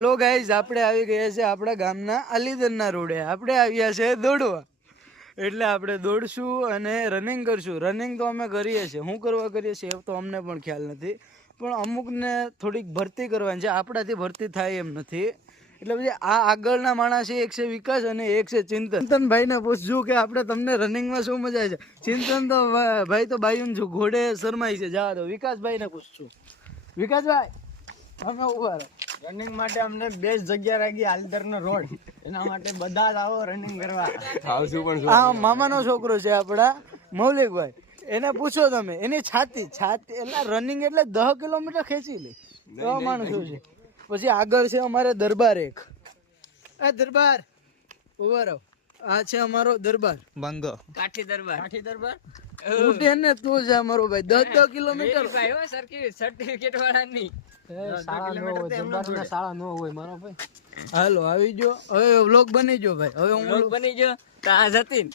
Hello guys, આપણે આવી ગયા છે આપણા ગામના અલીદરના રોડે. આપણે આવ્યા છે દોડવા, એટલે આપણે દોડશું અને રનિંગ કરશું. રનિંગ તો અમે કરીએ છીએ, શું કરવા કરીએ છીએ એ તો અમને પણ ખ્યાલ નથી, પણ અમુકને થોડીક ભરતી કરવાની છે. આપણાથી ભરતી થાય એમ નથી, એટલે પછી આ આગળના માણસ છે, એક છે વિકાસ અને એક છે ચિંતનભાઈને પૂછજો કે આપણે તમને રનિંગમાં શું મજા આવે છે. ચિંતન તો ભાઈ તો બાયુન છું, ઘોડે શરમાઈ છે, જવા દો. વિકાસભાઈને પૂછશું. વિકાસભાઈ અમે ઉભા રહો. રનિંગ માટે અમને બેસ્ટ જગ્યા રાખી આલદરનો રોડ, એના માટે બધા જ આવો રનિંગ કરવા. આ મામાનો છોકરો છે આપણા મૌલિકભાઈ, એને પૂછો તમે. એની છાતી એટલે રનિંગ એટલે 10 કિલોમીટર ખેંચી લે એવા માણસો છે. પછી આગળ છે અમારે દરબાર. એક દરબાર ઉભા રહો. આ છે અમારો દરબાર બંગો, કાઠી દરબાર ઉઠે ને તું છે અમારો ભાઈ. 10 કિલોમીટર સર્ટિફિકેટ વાળા નહીં. હાલો આવી ગયો. હવે વ્લોગ બની ગયો ભાઈ. હવે હું બની ગયો તો આ જતી